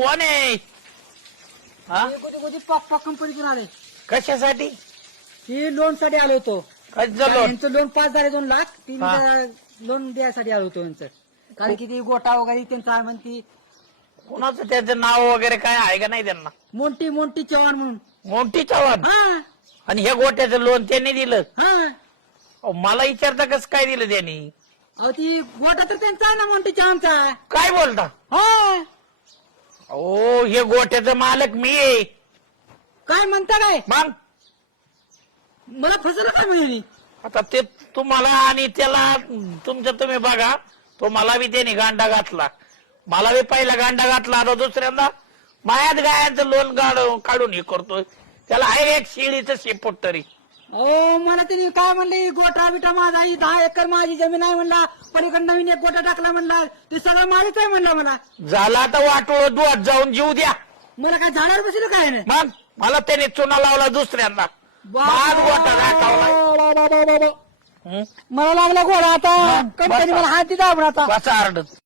कोण आहे? हा? पप्पा कंपनीतून आले. कशासाठी? ही लोन साठी आलो होतो. कशाचं लोन? यांचं लोन पास झाले 2 लाख. हा. लोन द्यायसाठी आलो होतो यांचं. कारण की ती गोटा वगैरे त्यांचं आहे म्हणती. कोणाचं त्याचं नाव वगैरे काय आहे का नाही त्यांना? मोंटी चव्हाण म्हणून. मोठी चव्हाण. हा आणि हे गोट्याचं लोन त्यांनी दिलं? हा. अहो, मला विचारता कसं काय दिलं त्यांनी? अहो ती गोटा तर त्यांचा आहे ना मोंटी चव्हाणचा. काय बोलता? हा. ओ हे गोट्याचं मालक मी आहे. काय म्हणता काय? मग मला फसवलं काय म्हणजे? आता ते तुम्हाला आणि त्याला तुमचं तुम्ही बघा. तो मला बी त्याने गांडा घातला, मला बी पहिला गांडा घातला, आता दुसऱ्यांदा मायात गायांचं लोन काढून हे करतोय. त्याला आहे एक शिळीचं शेपूट तरी. अहो मला तिने काय म्हणले, गोटा बिटा माझा, ही 10 एकर माझी जमीन आहे म्हणला, पलीकडे नवीन एक गोटा टाकला म्हणला, ते सगळं माझंच आहे म्हणला. मला झाला आता वाटोळ दुआत जाऊन जीव द्या. मला काय झाडावर बसलं काय नाही. मग मला त्याने चुना लावला दुसऱ्यांदा. माझ गोटा दाखवला. मला लागला घोडा आता. कंपनी मला हाती दाबून आता. कसा आरडत